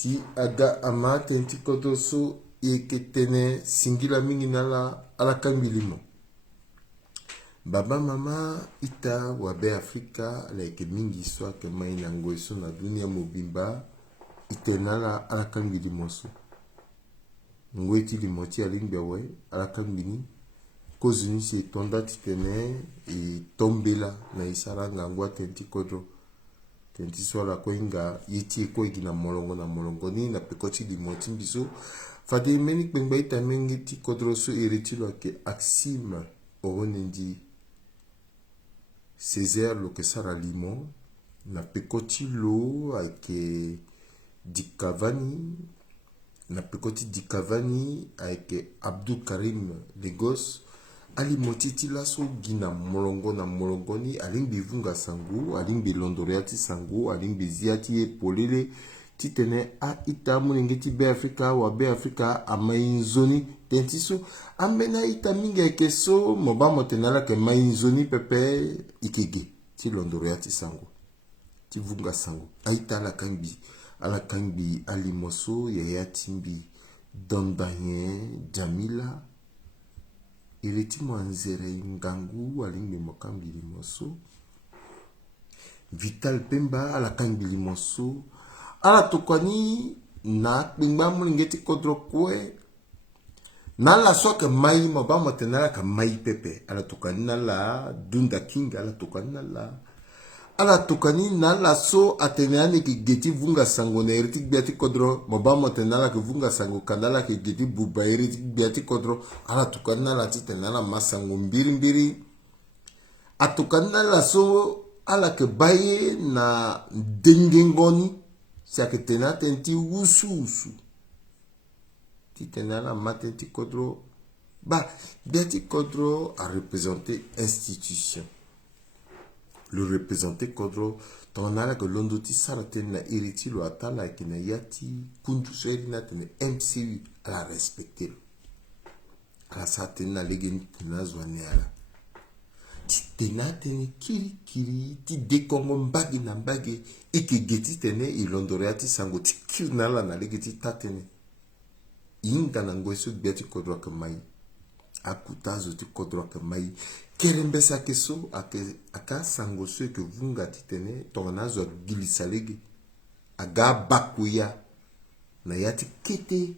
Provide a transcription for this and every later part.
si aga ama tenti kodoso eketene singila mingi nala alaka milimo. Baba mama ita wabe Afrika like mingi swa ke mai nango iso na dunia mobimba itenala alaka milimo so. Ngweti limoti alingbewe alaka mini kozuni se tonda titene e tombela na isaranga ngwa tenti kodro. Tenti swala ko inga yiti ko igina molongo ni na pekoti limoti biso. Fade meni kpengba ita mengi ti kodro so eretilo ke aksima oronendi Césaire lo que sara limon na pekoti lo ake Dikavani na pekoti Dikavani ake Abdou Karim Lagos ali motiti la so gina molongo na molongo ni alimbi vunga sangu alimbi londoreati sangu alimbi ziati e polele titene a ita mulingeti be Afrika wa be Afrika amainzoni tentiso amena ita minga keso moba motenala ke mainzoni pepe ikege ti londoreati sangu ti vunga sangu aita ala kangbi alimoso yaya timbi dondanye Jamila ileti mwanzere ngangu alimbi mokambi limoso Vital Pemba ala kangbi limoso ala tokani na kpingba mulingeti kodro kwe na la soke mai moba motenala ka mai pepe ala tokani na la Dunda King ala tokani na la so ateneani ki geti vunga sango na eriti biati kodro moba motenala ke vunga sango kandala ke geti buba eriti biati kodro ala tokani na la titenala masango mbiri atokani na la so ala ke baye na dengengoni sake tena tenti usu titenala matenti kodro biati kodro a représenté institution. Le représenter kodro tonala que londo ti saratena iriti lo atala kina yati kuntu soerina tene MCU à la respecter ala satena legen tena zwaneala ti tena tene kiri ti dekongo mbagi na mbagi ikigeti tene ilondoreati sango ti kirnala na legeti tatene inga na ngweso biati kodro kamai akutazo ti kodro kamai kerembesa keso aka sango so ke vunga titene tonazo gilisalege aga bakuya na yati kete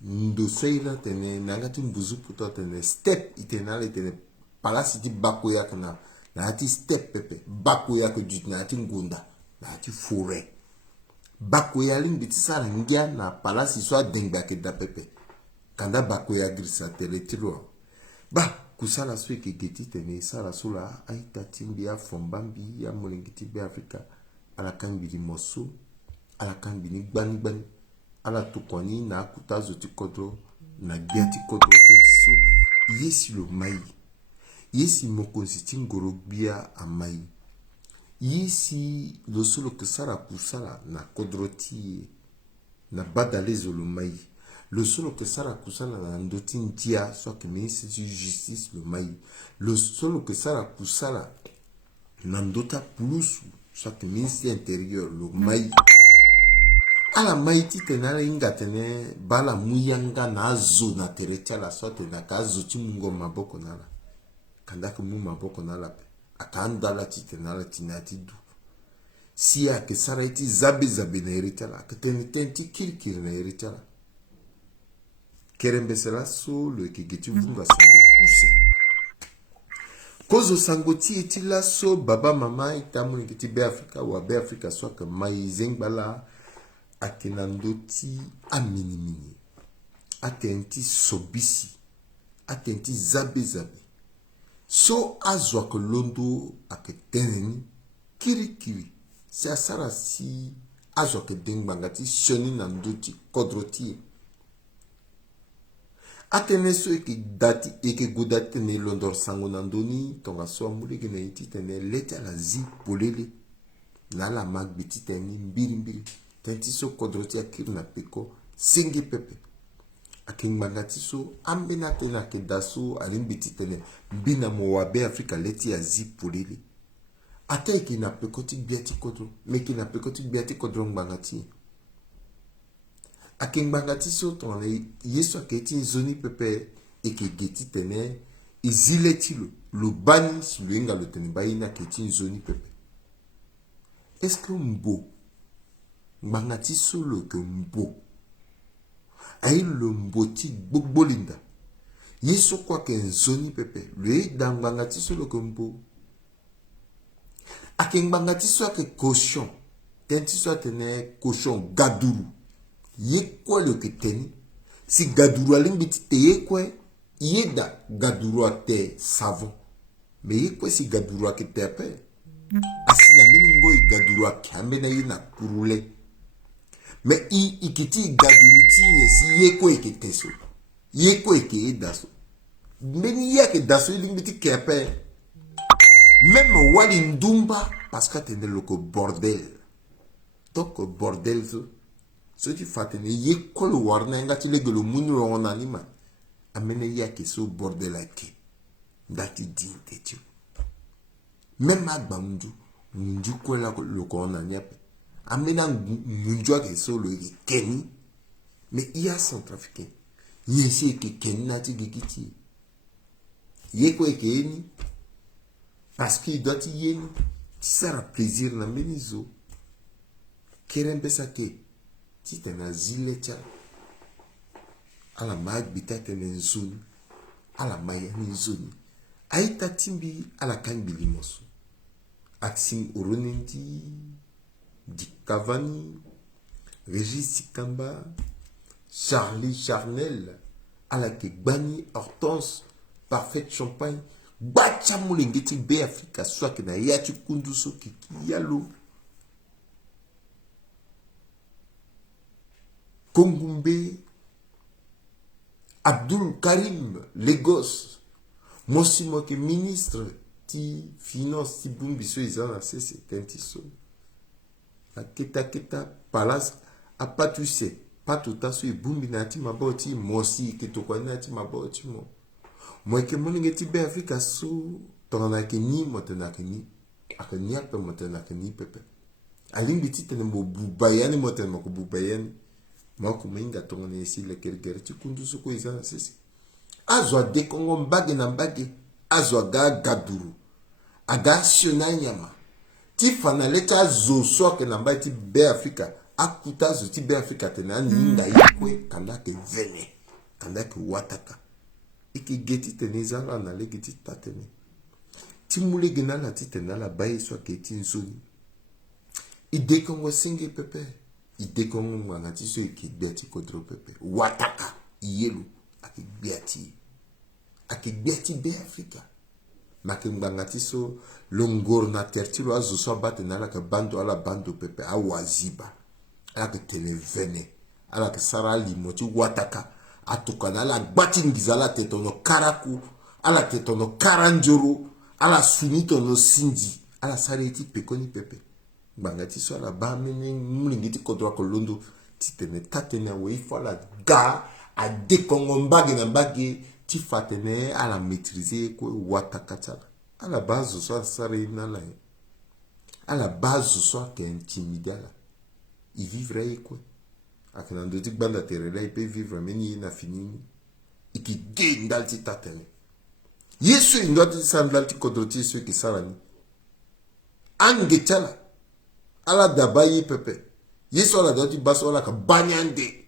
ndo seila tene nangati mbuzu puto tene step itenale tene palasi ti bakuya kana na yati step pepe bakuya ko jut na yati ngunda na yati fure bakuya limbi ti sara ngia na palasi so dengba ke da pepe kanda bakuya grisa tele tiro kusala so ke geti tene sala sula aita timbi ya fombambi ya molingiti be Afrika ala kambi limoso ala kambi ni gbani ala tukoni na akutazo ti kodro na biati kodro tetiso yesi lo mai yesi mokonzi ti ngoro gbia amai yesi lo solo ke sara kusala na kodro ti na badalezo lo mai le solo que Sarah Kusala na ndotin dia soit que ministre de justice le mai le solo que Sarah Kusala na ndota plus soit que ministre intérieur le mai ala mai ti tenala inga tene bala muyanga na zo na teretia la soit na kazo ti mungo maboko nala kanda ke mu maboko nala pe akanda la ti tenala tinati du si a que Sarah iti zabe na eritala que tenti kirkir na eritala kerembesela so le kegeti vunga sango use kozo sango ti eti la so baba mama itamu ngeti be Afrika wa be Afrika so que mai zengbala akenando ti aminimini atenti sobisi atenti zabe so azwa que londo aketeni kiri si asara si azwa que dengbanga ti shoni na ndoti kodro ti atene so eke dati eke godati ne londor sango nandoni tonga so amulege na iti tene lete ala zi polele na la magbiti tene mbiri tenti so kodroti akiri na peko singi pepe akingmangati so ambena tene ake daso alimbiti tene mbina mo wabe Afrika leti ya zi polele ata eke na peko ti biati kodro meke na peko ti biati kodro ngbangati Akingbangati so ton yeso aketi zoni pepe eke geti tene izileti lo bani luenga lo tene bayina keti zoni pepe. Est-ce que mbo mbangati so lo ke mbo ayi lo mboti gbogbolinda yeso kwa ke zoni pepe le dambangati so lo ke mbo akingbangati so ke caution tenti so tene caution gaduru ye kwa le ke teni si gaduru alimbiti te ye kwa yeda gaduru ate savon me ye kwa si gaduru ake tepe asina meningo i gaduru ake amena ye na kurule me ikiti gaduru tinye si ye kwa eke teso ye kwa eke edaso meni ye ake daso ilimbiti kepe même wali ndumba parce que tene loko bordel donc bordel so ti fatene ye kolo warna nga ti legelo muni on anima amene ya ke so bordel ake ndati dinte ti même agbandu munju kola loko on aniape amena munju ake so lo keni mais il y a centrafricain yesi ke keni na ti gikiti ye ko ekeni parce qu'il doit y aller ça a plaisir na menizo kerembe sake ti tena zilecha ala magbita tena zone ala maya ni zone aita timbi ala kangi limoso aksim uronenti di Cavani Régis Sikamba Charlie Charnel ala ke Gbani Hortense Parfaite Champagne bacha mulengeti be Afrika swake na yachi kunduso kiki yalo Kongumbe Abdul Karim Lagos Mosimo ke ministre ti finance ti bumbi so izana sese tentiso aketa palace apatuse patuta so bumbi na ti maboti mosi kitoko na ti maboti mo moi ke mulengeti be Afrika so tona ke ni motena ke ni akani ape motena ke ni pepe alimbiti tene mo bubayani motena ko bubayani mako menga tongone esi le kergere ti kundu soko izana sisi azwa de kongo mbage na mbage azwa ga gaduru aga shona nyama ti fana leta zo soke na mbage ti be Afrika akuta zo ti be Afrika tena ninga yikwe kanda ke vene kanda ke wataka iki geti tene zala na le geti tatene ti mule gena la ti tena la baye so ke ti nzoni ide kongo singe pepe ide kongo mwanga ti so ki biati kodro pepe wataka yelu aki biati be Afrika make mwanga ti so longor na tertilo azo so bate na la ka bando ala bando pepe awaziba ala ke tene vene ala ke sara limo ti wataka atuka na la gbati ngizala tetono karaku ala tetono karanjoro ala sunito no sindi ala sare ti pekoni pepe bangati so la ba mene mlingiti kodwa ko londo ti tene tatene we fala ga a de kongo mbage na mbage ti fatene ala maîtriser ko wataka tsala ala base so sare na la ala base so ke intimidala il vivrait quoi akana ndo ti gbanda terela il peut vivre meni na finini iki ge ndal ti tatene yesu ndo ti sandal ti kodroti so ki sarani ange tsala ala dabayi pepe yesu ala doti baso ala ka banyande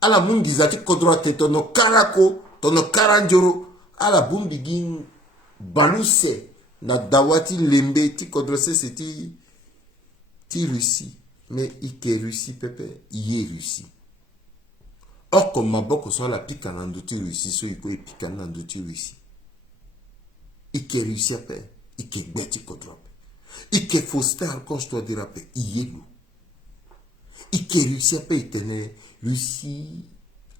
ala mungi zati kodro te tono karako tono karanjoro ala bumbi gin baluse na dawati lembe ti kodro se ti Russie mais ike Russie pepe iye Russie oko maboko so la pika na nduti Russie so iko pika na nduti Russie ike Russie pepe ike gbeti kodro ike foster encore je dois dire après yelu ike Russie pe itene Russie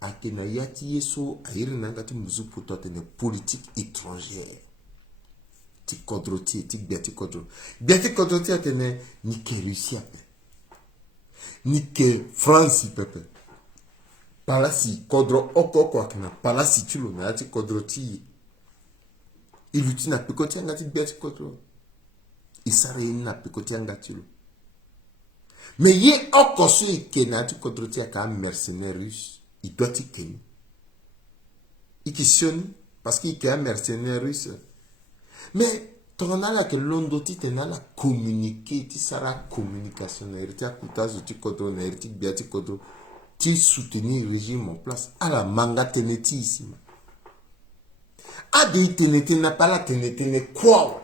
akena yati yeso ayiri nangati muzupu totene politique étrangère ti kodroti ti biati kodroti atene nike Russie pe nike France pepe palasi kodro oko akena palasi tulo na yati kodroti iluti na pikoti angati biati kodro isare na pikoti angatilo Mais il y a encore ceux qui contre un mercenaire russe. Il doit être connu. Il questionne parce qu'il est un mercenaire russe. Mais ton ala que l'on ti la communiquer, ti sera communication, tu as coûté tu contrôles, tu bien tu contrôles, tu soutenir le régime en place. À la manga teneti ici. A des teneti n'a pas la teneti quoi.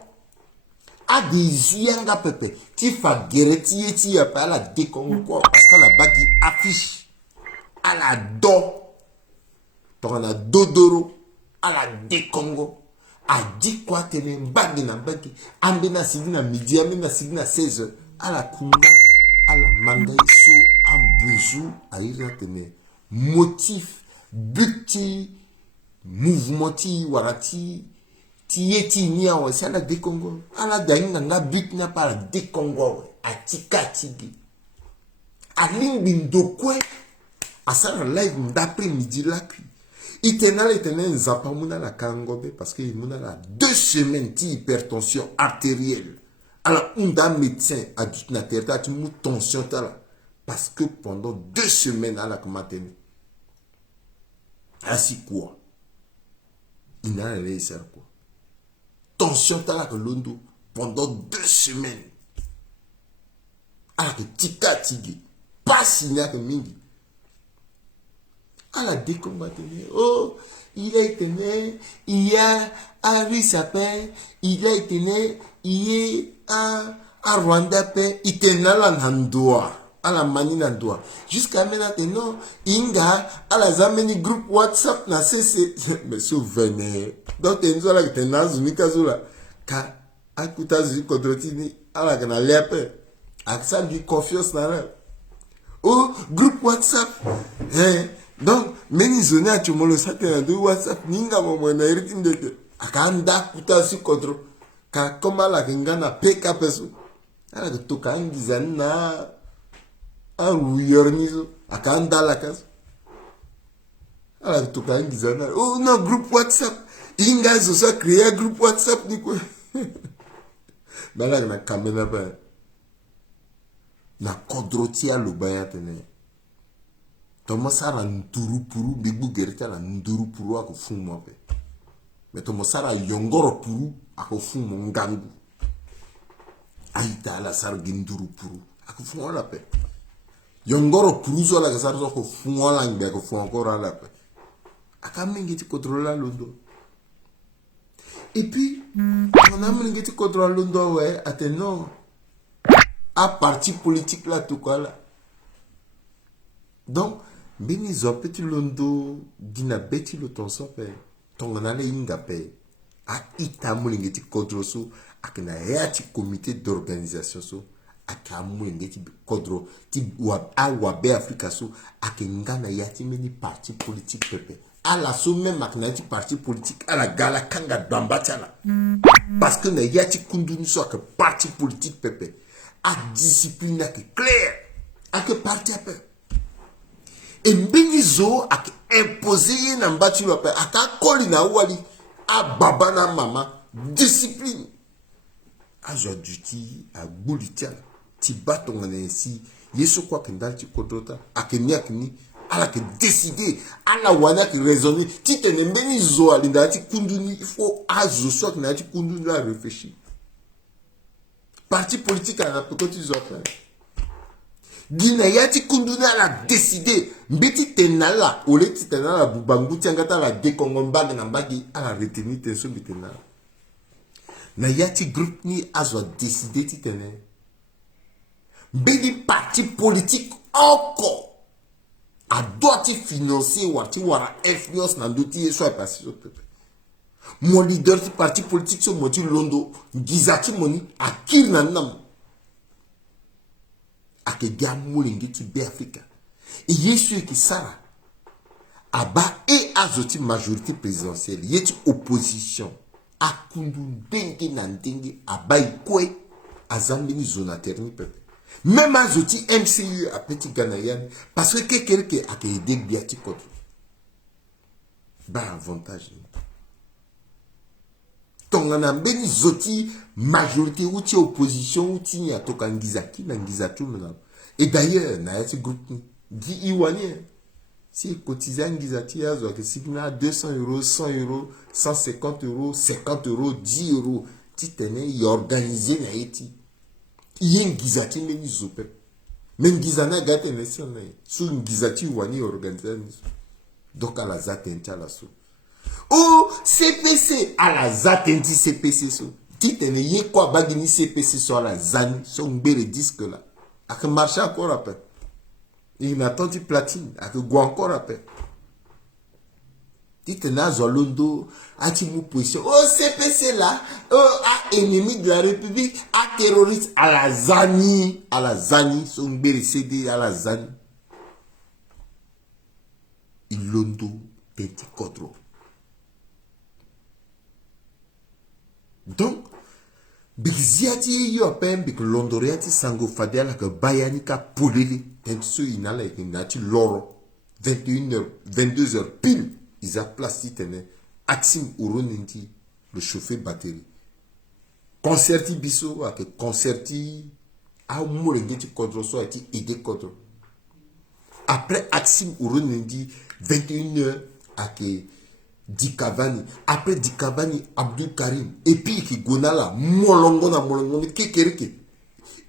A des yanga pepe, tu fais guérir, tu a pas la décongo quoi parce que la bague affiche à la do, ton a dodoro à la décongo. A dit quoi tene mbagi na mbagi ambe na sidi na midi ambe na sidi na 16 à la kunda à la manga iso ambuzu a ira tene motif buti mouvementi warati tieti nia wa sala de Congo ala dainga nga but na para de Congo a tika tigi a limbi ndokwe a sala live d'après midi la cuit. Il tenait zapamuna la kangobe parce qu'il y a 2 semaines d'hypertension artérielle. Alors, un médecin a dit que tu as une tension parce que pendant 2 semaines, à la matin, ainsi quoi? Il n'a rien fait quoi? Tension que l'ondo pendant 2 semaines. Alors que tika tigi, pas signé que mingi. À la décombattre. Oh, il a été né, il y a un Rusapin, il a été né, il est à Rwanda, il était né à Nandoa, à la manie Nandoa. Jusqu'à maintenant, Inga, à la zameni groupe WhatsApp, na cessé, mais souvenez. Donc, tu es là, tu es là, tu es là, car, à côté de Kodrotini, à la Ganalepe, à ça, du confiance dans la. Oh, groupe WhatsApp, hein. Donc, meni zone a tu molo satin de WhatsApp ninga mo na iritin de akanda kuta si kontro ka koma la ngana peka peso ala de to kan dizana a ruyornizo akanda la kas ala de to kan dizana oh no groupe WhatsApp inga zo sa créer groupe WhatsApp ni ko bala na kamera ba na kodrotia lo baya tene. Thomas a la nduru puru, bibu gerita la nduru puru ako fumo pe. Mais Thomas a la yongoro puru ako fumo ngangu. Aita la sar ginduru puru ako fumo la pe. Yongoro puru zo la kasar zo ako fumo la ngbe ako fumo encore la pe. Aka mengeti contrôler la londo. Et puis, on a mengeti contrôler londo ouais, attenant. À parti politique là tout quoi là. Donc, bini zo petit londo dina beti lo ton sope tongana le inga pe a itamu lingeti kodro so akina yati comité d'organisation so akamu lingeti kodro ti wabe Afrika so akengana yati meni parti politique pepe ala so même akina yati parti politique ala gala kanga dambachana parce que na yati kunduni so ak parti politique pepe a discipline ak clair ak parti pepe. Et Binizo a imposé na mbati lope aka koli na wali a baba na mama discipline a joduti a bulitian ti baton na ainsi yeso kwa kendal ti kodota a kenya kini ala ke décider ala wana ki raisonner ti tene Binizo alinda ti kunduni il faut azo so na ti kunduni la réfléchir parti politique a na peut tu zo faire dina yati kunduna la décider mbiti tenala ole ti tenala bubangu tiangata la dekongo mbagi na mbagi ala retenir tenso bitena na yati groupe ni azo décider ti tene mbidi parti politique encore a doit financer wati wara influence na ndoti yeso apasi so pepe mon leader ti parti politique so moti londo gizati moni akil na nam ake dia molingi ti be Afrika et yesu ki sara aba et azoti majorité présidentielle yeti opposition akundu ndenge na ndenge aba ikwe azambini zona terni pepe même azoti MCU a petit ganayan parce que quelqu'un a aidé biati contre ba avantage tongana mbeni zoti majorité ou ti opposition ou ti ya tokangizaki na ngizatu mena Et d'ailleurs, na ce groupe dit Iwanien. Si cotisant gizati azo que si na 200 euros, 100 euros, 150 euros, 50 euros, 10 euros, ti tene y organiser na eti. Yen gizati meni zope. Men gizana gate nation na. Su gizati wani organiser. Donc à la zatenti à la sou. Oh, CPC à la zatenti CPC sou. Ti tene ye quoi bagini CPC sur la zani, sur un bel disque là. A que marcher encore après. Il n'attend du platine, a que go encore après. Ti tene à Zolondo, a ti mou position. Oh, CPC là, oh, à ennemi de la République, à terroriste, à la zani, sur un bel CD à la zani. Il londo, petit contrôle. Donc, Biziati yo pen bik londoriati sango fadela que bayani ka polili tensu inala et nati loro 21h 22h pile ils a placé tene Axim Uroninti le chauffeur batterie concerti biso avec concerti a mourengeti contrôle so ati aidé contrôle après Axim Uroninti 21h avec Dikavani, après Dikavani, Abdul Karim, et puis qui gonala, molongo, kékerike,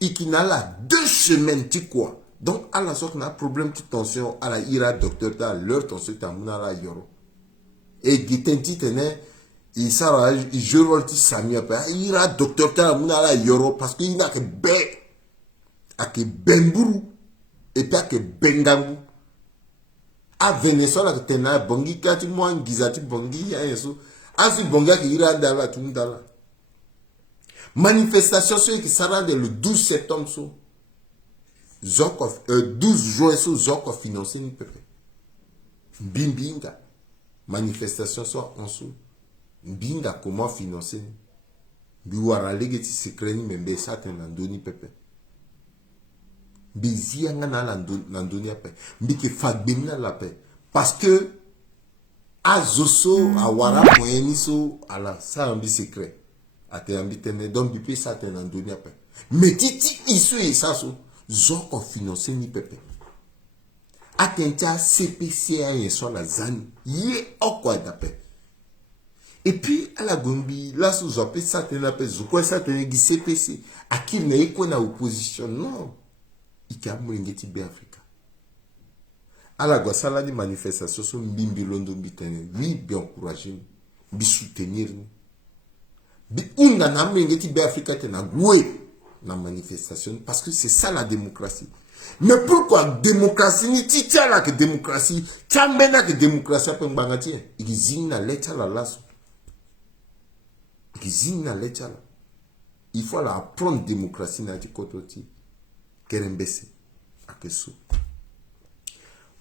et qui n'a là 2 semaines, tu quoi. Donc, à la sorte, on a problème de tension, à la ira, docteur, ta, leur tension, ta, mouna la yoro. Et Gitenti tene, il s'arrange, il joue le petit Sami après, ira, docteur, ta, mouna la yoro, parce qu'il n'a que Bemburu, et pas que Bengambu. A Venezuela que tena bongi kati mo ngizati bongi ya yeso asu bonga ki ira dala tundala manifestation so qui sera le 12 septembre so Zokov 12 juin so Zokov financé ni pepe bimbinga manifestation so en so binga comment financer biwara legeti secret ni membe sa tenandoni pepe Bézia na landoni a paix. Mbike fagbina la paix. Parce que azoso awara moyeni so ala ça ambi secret. Ate ambi tene donc bipe ça te landoni a paix. Mais titi isu et ça so zoko financé ni pepe. Atenta CPC a sur la zani. Ye okwa da paix. Et puis à la Gombi là sous zope ça te na paix. Zoko ça te ngi CPC. A qui ne ko na opposition non. Il y a Mwingeti Africa. À la Guasala, les manifestations sont bimbi londo bitene. Oui, bien encouragé, bi soutenir. Bi unga na Mwingeti Africa tena goué na manifestation parce que c'est ça la démocratie. Mais pourquoi démocratie ni titia la que démocratie, tchambena que démocratie pe mbangati, igizina lecha la lasso. Igizina lecha la. Il faut la apprendre démocratie na tikototi. Kerembese à Kesso.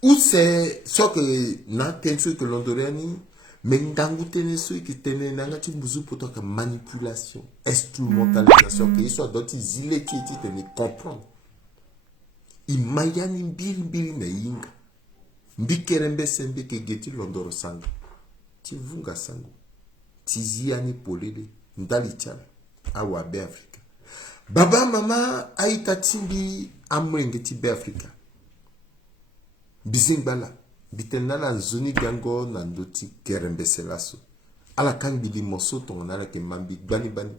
Ou c'est ce que na tensu que l'ondoriani mais ngangu tene so qui tene nanga timbuzu poto que manipulation, instrumentalisation que soit d'autres îles qui tene comprendre. Imayani mbiri na yinga. Mbikerembese mbike geti londoro sango. Tivunga sango. Tiziani polele ndali chala awa be Afrika. Baba mama aita timbi amwengeti be Afrika. Bizimbala bitenala zoni gango na ndoti kerembese laso. Ala kan bili moso tonala ke mambi bani.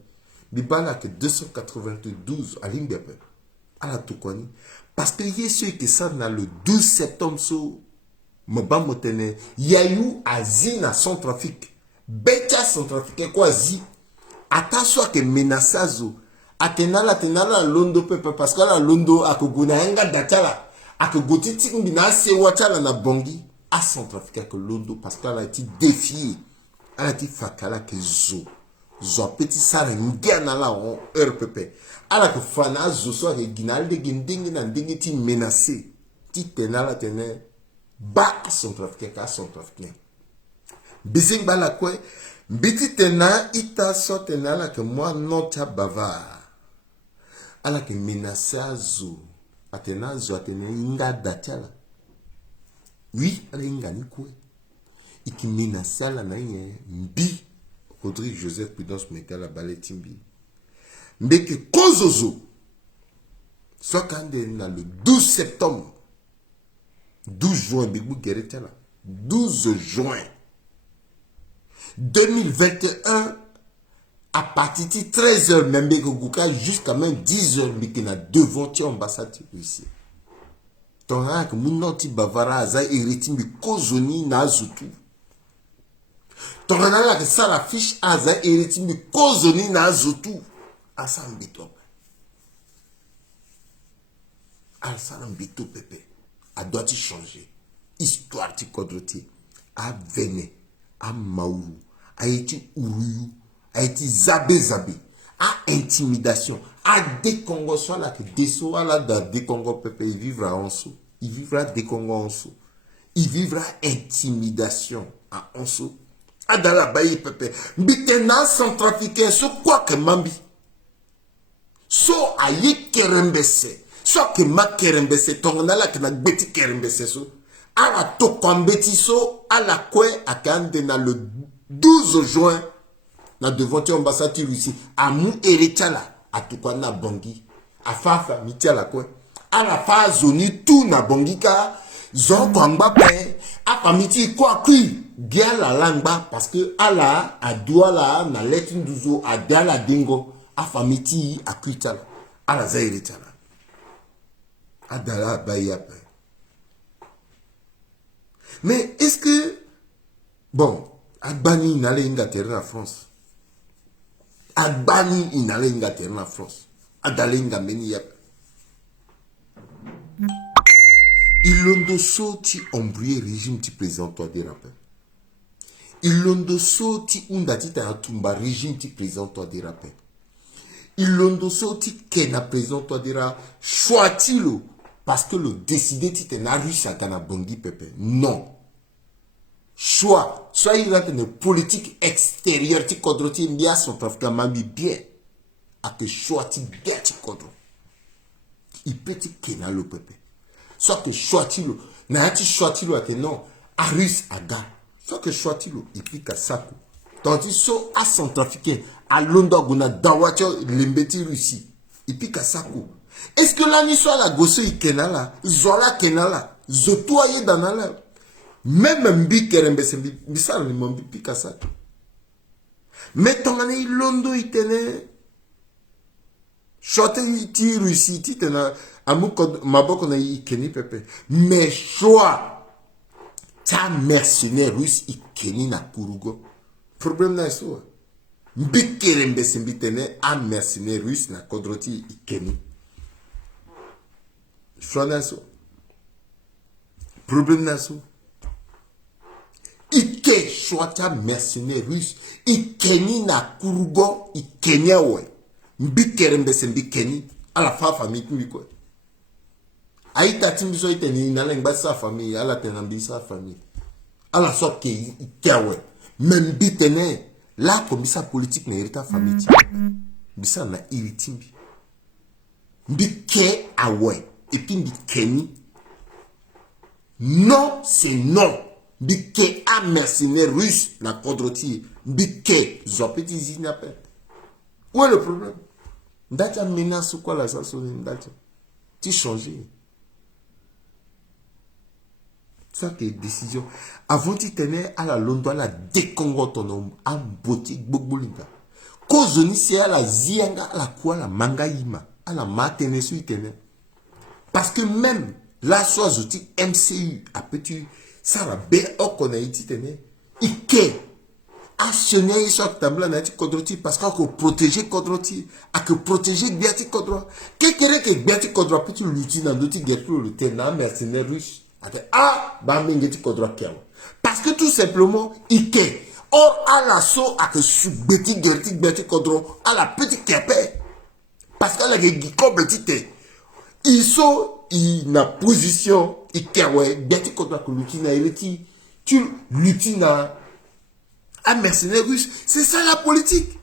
Bibala que 292 à l'Indepe. Ala tukoni. Parce que yesu que ça na le 12 septembre so mba motene yayu azina sans trafic. Becha sans trafic quoi zi. Attention que menaçazo Atenala londo pepe parce que la londo akoguna enga datala akogoti timbina se watala na bongi a centrafrique que londo parce qu'elle a été défiée elle a été fakala que zo petit sare ngana la on heure pepe ala que fana zo so ke ginal de gendingi na ndingi ti menacé ti tenala tene ba centrafrique ka centrafrique bising bala quoi biti tena ita so tenala que moi non ta bavard ala que menaçazo atenazo atene inga datala oui ala inga ni quoi et qui menaça la naie mbi Rodrigue Joseph Prudence Mekala Balé Timbi mbeke kozozo Soit quand le 12 septembre, 12 juin, 12 juin 2021, à partir de 13h, même jusqu'à même 10h, mais devant l'ambassade ici. Ton rak, mon bavara, aza hériti, mais kozoni na zutu. Ton rak, ça la fiche, aza hériti, mais kozoni na zutu. Asa mbito. Asa mbito pepe. A doit-il changer? Histoire ti kodroti. A vene. A maourou. A été ourou. A été zabé. A intimidation. A décongo soit là que déso à la da décongo pepe. Il vivra en sous. Il vivra décongo en sous. Il vivra intimidation à en sous. A dans la baille pepe. Mbitena centrafricain. So quoi que mambi. So aye kerembese. So que ma kerembese. Tongana que na beti kerembese so. A la tokwambeti so. A la kwe a kande na le 12 juin. Na devant l'ambassade Russie. A mou erechala. A tukwa na bongi. A fafa mitia la kwe. A la fa zoni tout na bongi ka. Zon kwangba pe. A famiti kwa kui. Bien la langba. Parce que a la. A doua la. Na letin douzo. A dia la dingo. A famiti a kui chala. A la zaire chala. A dala bayi après. Mais est-ce que. Bon. Agbani inale inga terre en France. Agbani inale inga terre en France. Adale inga meni yap. Ilondo so ti embrouillé régime ti président toi des rappels. Ilondo so ti undati ta atumba régime ti président toi des rappels. Ilondo so ti kena président toi des rappels. Choitilo parce que le décidé ti te na riche à kana bongi pepe. Non. Soit il a une politique extérieure ti kodroti mbia son trafic mami bien. A que choix ti bien ti kodro. Il peut ti kena le pepe. Soit que choitilo, na yati choitilo ake non, aris aga. Soit que choitilo, il pique à saco. Tandis so a centrafricain, à Londres gona dawacho lembeti Russie, il pique à saco. Est-ce que là ni soit la gosse il kenala, zola kenala, zotoye danala. Même mbi kerembese mbi ça le mbi pique à saco. Mais ton année Londres il tenait chote ti Russie ti tena maboko na ikeni pepe. Mais choix ta mercenaire russe ikeni na kurugo. Problème na so. Mbikere mbese mbitene a mercenaire russe na kodroti ikeni. Choix na so. Problème na so. Ike choix ta mercenaire russe ikeni na kurugo ikenya we. Mbikere mbese mbikeni a la famille kubiko. Aïta timbiso iteni nalengba sa famille, ala tenambi sa famille. Ala soit qui kiawe. Même bitene, là comme ça politique na hérita famille. Bisa na iritimbi. Mbike awe. Et puis mbikeni. Non, c'est non. Mbike a mercenaire russe na kodroti. Mbike zopeti zinape. Où est le problème? Ndacha menace quoi la ça sonne ndacha. Tu changer. Ça que décision. Avant tu tenais à la Londres à la décongo ton homme en beauté bobolinga. Cause ni c'est à la zianga à la quoi la manga yima à la matene su tenait. Parce que même la chose outil MCU a petit ça la B o konaiti tenait. Ike actionner sur table na ti kodroti parce que protéger kodroti a que protéger biati kodro. Qu'est-ce que biati kodro petit lutti dans d'autres guerres le tenant mercenaire russe. Parce que tout simplement, Ike. Or, à la so, à que sous-beti, gerti, beti, kodro, à la petite kepe. Parce qu'à la giko, betite. Ils sont, in a position, Ike, ouais, beti, kodro, que l'utina, tu l'utina, un mercenaire russe. C'est ça la politique.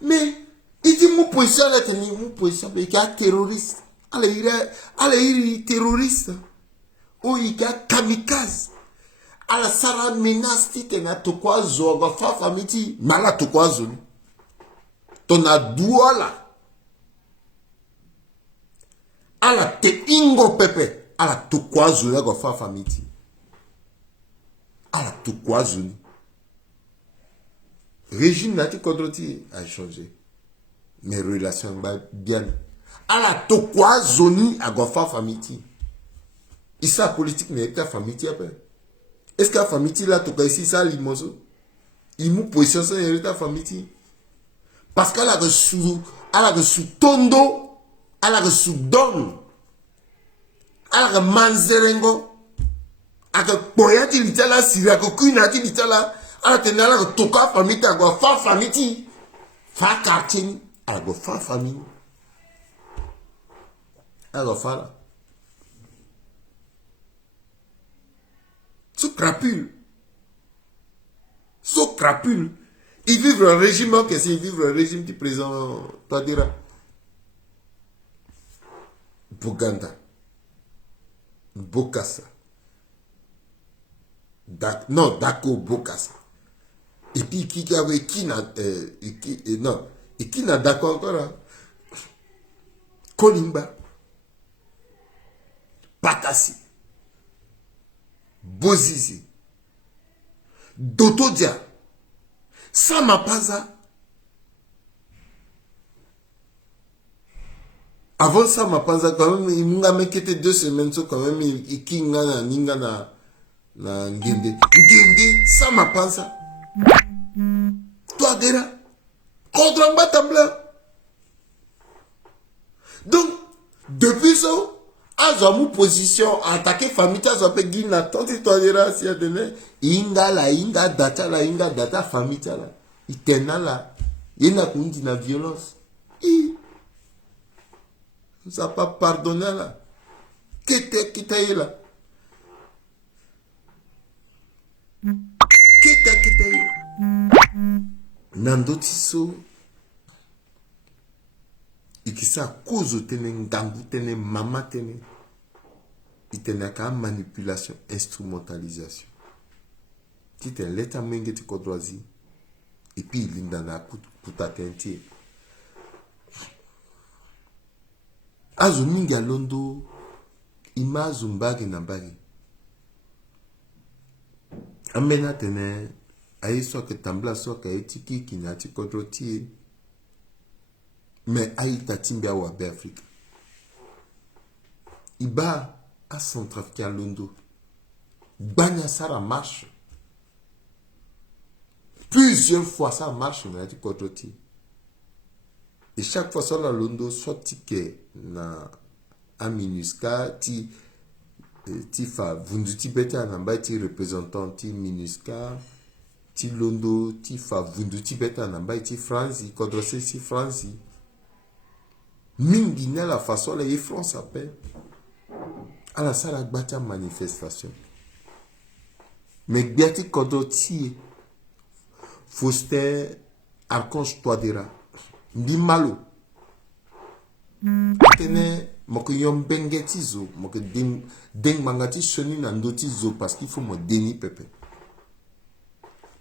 Mais, il dit, mon position, là, mon position, il y a terroriste. Allez, il est terroriste. O ika kamikaze ala sara menace ti tena tokwazo ga fa famiti mala tokwazo tona douala ala te ingo pepe ala to kwazu la go fa famiti ala to kwazu régime nati kodroti a changé mes relations ba bien ala to kwazu ni a go fa famiti isa politique n'est pas famiti après est-ce que la famille là to ici ça limoso il mou position ça hérita famille parce qu'elle a reçu tondo elle a reçu don elle a manzerengo elle a poyati litala siria ko kunati litala elle a tenu à toka famille ta go fa famille fa quartier elle go fa famille elle go fa là so crapule ils vivent un régime que s'ils vivent un régime du président Tadira Bouganda Bokassa Dako Bokassa et puis qui n'a d'accord encore là Kolimba Patasi Bozizi Dotodia Samapaza. Avant Samapaza, quand même, il m'a m'inquiété 2 semaines, quand même, il kinga ninga na ngende. Ngende, Samapaza. Toi, déjà, contre un tabla. Donc, depuis ça, à position, attaquer famille, ça s'appelle Guina, tant que toi, déjà, si elle donné, inga data famille, là. Il tenait là. Il n'a pas de violence. Il n'a pas pardonné là. Qui t'a eu là? Qui t'a eu? Nando Tiso. Et qui sa cause tene ngangu tene mama tene. Il tenait qu'à manipulation, instrumentalisation. Qui te l'état mengeti kodroisi. Et puis il dans la puta tenti. Azuminga londo ima zumbagi na bagi. Amena tene ayi so que tambla so que etiki kinati kodroti. Mais ayi tatimbia wa be Afrique. Iba à Centrafrique londo. Banya sara marche. Plusieurs fois ça marche mais tu kodroti. Et chaque fois ça la londo soit ticket na aminuska ti fa vunduti beta na ba ti représentant ti minuska ti londo ti fa vunduti beta na ba ti France kodrose si France mingi na la façon la France appelle à la salle bata manifestation mais biati kodroti Faustin Archange Touadéra Ndimalo Tene Moko yom bengetizo Moko deng mangati soni na ndotizo parce qu'il faut me déni pepe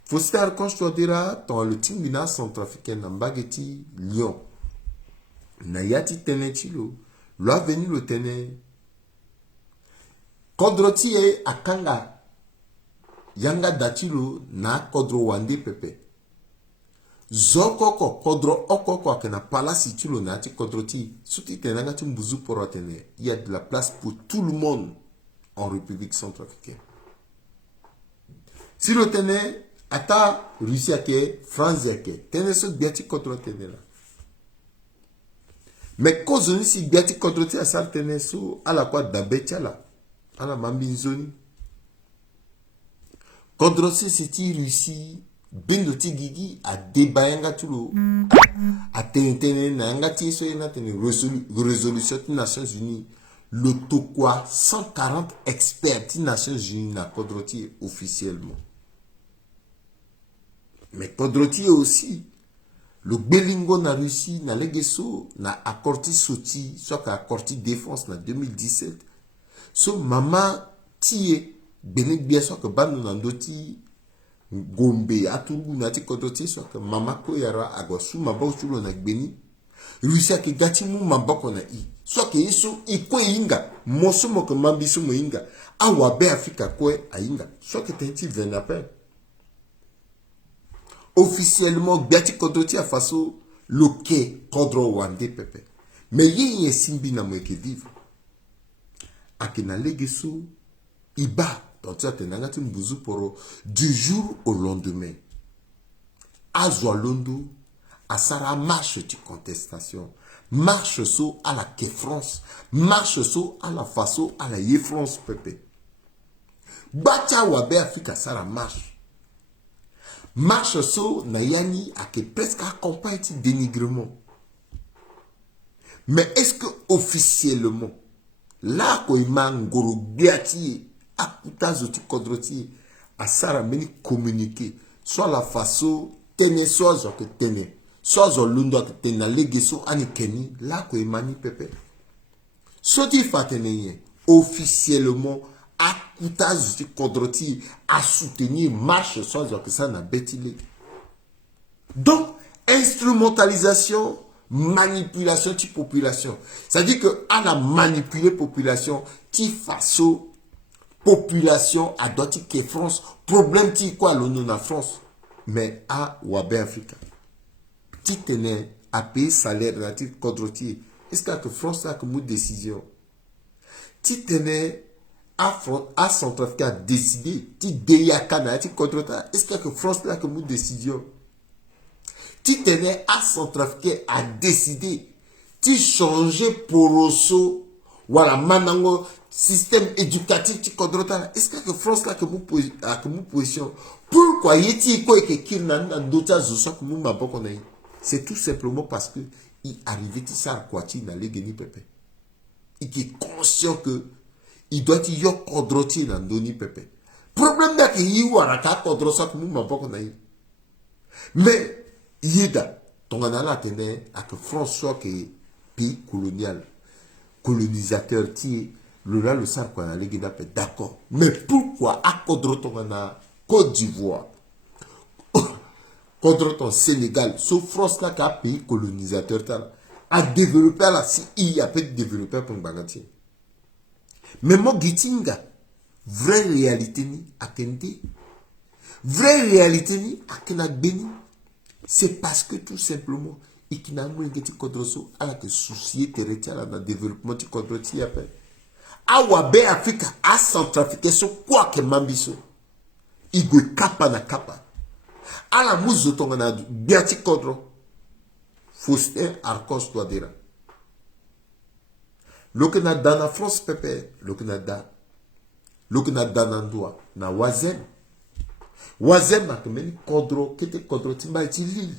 Faustin Archange Touadéra dans le team bina centrafricain na mbageti Lyon na yati tene chilo lo venu le tene Kodroti e akanga Yanga datilo na kodro wande pepe Zokoko kodro okoko akena palasi tilo na ti kodroti suti tenanga ti mbuzu poro tene. Il y a de la place pour tout le monde en République centrafricaine. Si le tene ata Russie ake France ake tene so biati kodro tene la. Mais kozoni si biati kodroti asal tene so ala kwa dabetia la ala mambinzoni. Kodrosi siti Russie bindo ti gigi a débayanga tulo a tene na ngati so ina tene résolution des Nations Unies le tokwa 140 experts des Nations Unies na Kodroti officiellement mais Kodroti aussi le belingo na Russie na legeso na accordi soti soit accordi défense na 2017 so mama tie bene bien sûr que banu nandoti Gombe aturu nati Kodroti soit que mama ko yara agosu mabauchulo na gbeni Russia ke gati mu mabako na i. So ke isu ikwe inga. Mosu mo ke mambisu mo inga. Awa be Afrika kwe a inga. So ke tenti venapen. Officiellement, gati kodoti a faso loke kodro wande pepe. Mais ye simbi na mweke vivre. Akina legesu iba. Donc ça te nagati mbuzu poro du jour au lendemain. Azwa londo. Asara marche de contestation. Marche so à la que France. Marche so à la façon à la ye France pepe. Bacha wabe Afrika sara marche. Marche so na yani a que presque accompagne dénigrement. Mais est-ce que officiellement, là ko ima ngoro biati akuta zoti kodroti asara meni communiquer soit la façon tenez soit que tenez. Soit lundo que tena legeso ani keni la ko imani pepe. So di fateneye officiellement akuta zoti kodroti à soutenir marche soit que ça na betile. Donc instrumentalisation, manipulation de population. Ça dit que à la manipuler population qui façon population à d'autres que France problème qui quoi l'on a France mais à Wabe Africa. Qui tenait à payer salaire relatif contre-tier. Est-ce que France a comme décision? Qui tenait à Centrafrique à décider? Qui déyakana contre-tier. Est-ce que France a comme décision? Qui tenait à Centrafrique à décider? Qui changeait poroso? Voilà, manango système éducatif qui contre-tier. Est-ce que France a comme position? Pourquoi y quoi que qu'il n'a d'autres choses que nous m'avons connu? C'est tout simplement parce que il arrivait à ça quoi il n'allait gagner pépé. Il est conscient que il doit y avoir condrotier dans doni pépé. Problème là que il y a un cas contre ça que nous m'avons connu. Mais yida ton anala tenait à que François que pays colonisateur qui est le sar quoi n'allait gagner pépé. D'accord. Mais pourquoi à contre ton anala Côte d'Ivoire contre ton Sénégal, sauf France là qui a pays colonisateur a développé là si il y a peu de développeurs pour Bagati. Mais moi gitinga vraie réalité ni à Kende, vraie réalité ni à Kenabeni, c'est parce que tout simplement il qui n'a moins geti contre ça à la que soucier territorial dans le développement du contre ti appelle. Awabe Africa a Centrafrique sur quoi que mambiso. Igwe kapa na kapa. À la mousse de ton anadu, biati kodro. Faustin Arcos Touadéra. Le Canada na France pepe, le Canada nandoa na Wazem. Wazem a kemeni kodro, kete kodro timba eti l'île.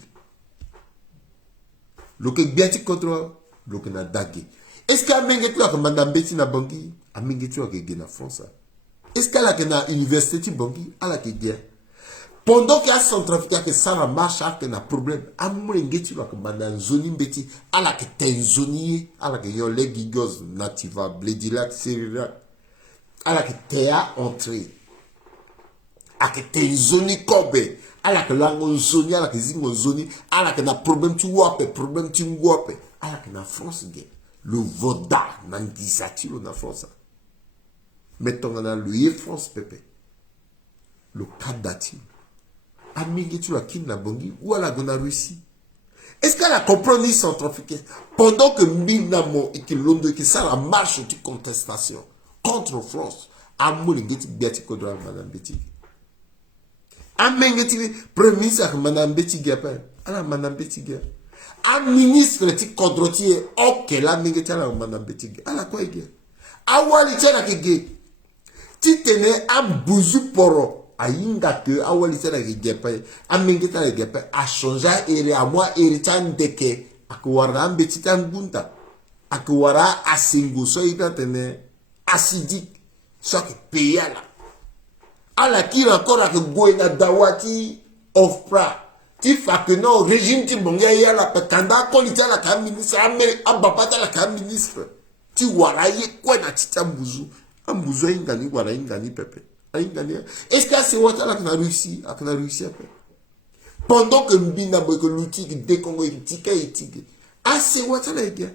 Le que biati kodro, le Canada ge. Est-ce qu'à mengetu a madame Betty na bangi, a mengetu a ge na France? Est-ce qu'elle a na université bangi, a la ge ge? Pendant qu'il y a Centrafrique que ça marche, qu'il y a un problème, à mon engagement que madame zoni beti, à la que t'es zoni, à la que yon les gigos nativa, bledilac, serilac, à la que t'es à entrer, à que t'es zoni kobe, à la que l'angon zoni, à la que zingon zoni, à la que n'a problème tu wape, problème tu wape, à la que n'a France le voda n'angisati le na France. Mettons dans le France pepe, le cadati. Amingi tu la kin na bongi ou à la gona Russie. Est-ce qu'elle a compris Centrafricain pendant que Minamo et que Londres qui ça la marche de contestation contre France a mouli geti biati kodra madame Betty. Amengeti premier ministre madame Betty Gapin. Ala madame Betty Gapin. A ministre ti kodrotier OK la mengeti ala madame Betty Gapin. Ala quoi gapin. Awali tena ke ti tene am buzu poro. Ainda que a walisa la gepe a mengeta la gepe a changer ere a moi eritan deke akwara mbetita ngunta akwara asingu so ita tene acidique so que payala ala ki encore a que goina dawati of pra ti fa que non régime ti bonga ya la petanda ko lita la ka ministre a babata la ka ministre ti wara ye kwa na tita mbuzu ambuzu ingani wara ingani pepe. Est-ce que c'est what la Russie après? Pendant que Mbina que l'outil de Congo est tika et tigre, Ah, c'est what ça bien.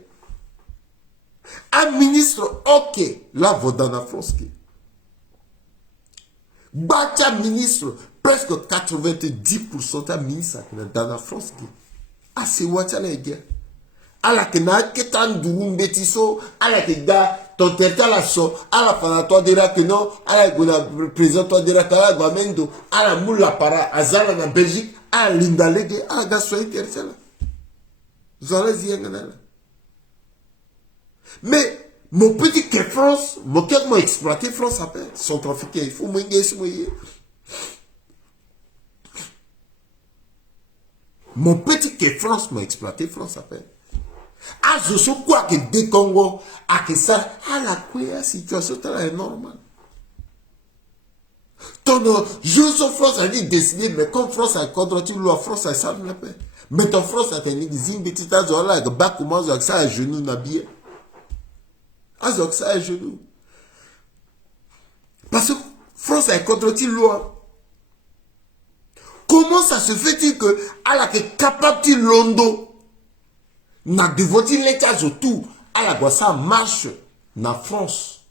Un ministre, ok, là, vous dans la France. Bacha ministre, presque 90% de ministre dans la France. Ah, c'est what ça bien. À la kena ketan durum betiso à la keda ton terta la so à la fana toi dira que non à la gona président toi dira que la guamendo à la moula para azala na Belgique à linda lege à la gasoil terta là zala ziengana là mais mon petit que France mon quel m'a exploité France après son trafiqué il faut m'engager ce moyen mon petit que France m'a exploité France après. Ah, je sais quoi que des Congo, à que ça, à la quoi, situation est normale. Ton je suis France a dit décider, mais comme France a contre loi, France a ça la paix. Mais ton France a tenu des petits as là, avec bas comment ça à genoux n'habillé. Ah, ça à genoux. Parce que France a contre loi. Comment ça se fait-il que, à la que capable de Londo, na devoti l'état autour à la quoi ça marche na France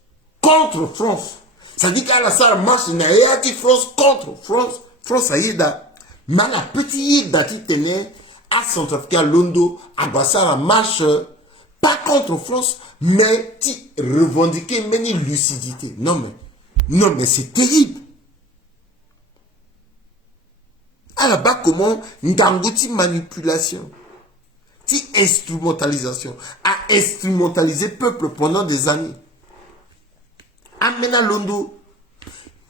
contre France ça dit qu'à la ça marche na yati France contre France France aïda mais la petite dati tenait à Centrafrique Londo à quoi ça marche pas contre France mais qui revendiquer meni lucidité non mais c'est terrible à la bas comment n'gangoti manipulation instrumentalisation, à instrumentaliser le peuple pendant des années. Amena Londo,